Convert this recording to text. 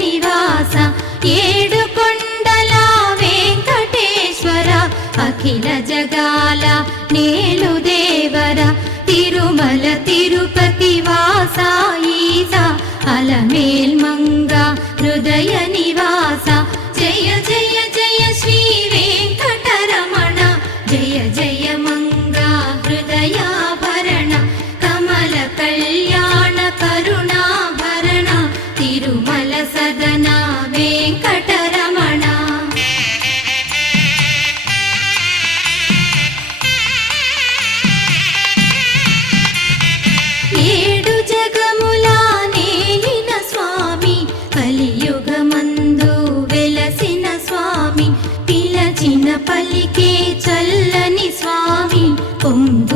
నివాస ఏడు కొండల వెంకటేశ్వర అఖిల జగాల నేలు దేవర తిరుమల తిరుపతి వాస ఈస అలమేల్ మంగ హృదయ నివాస జయ జయ జయ శ్రీ వెంకటరమణ జయ జయ మంగ హృదయాభరణ కమల కళ్యాణ కరుణాభరణ తిరుమల సదన వెంకటరమణ ఏడు జగముల నేలిన స్వామి కలియుగమందు వెలసిన స్వామి పిలచిన పలికే చల్లని స్వామి పొంగి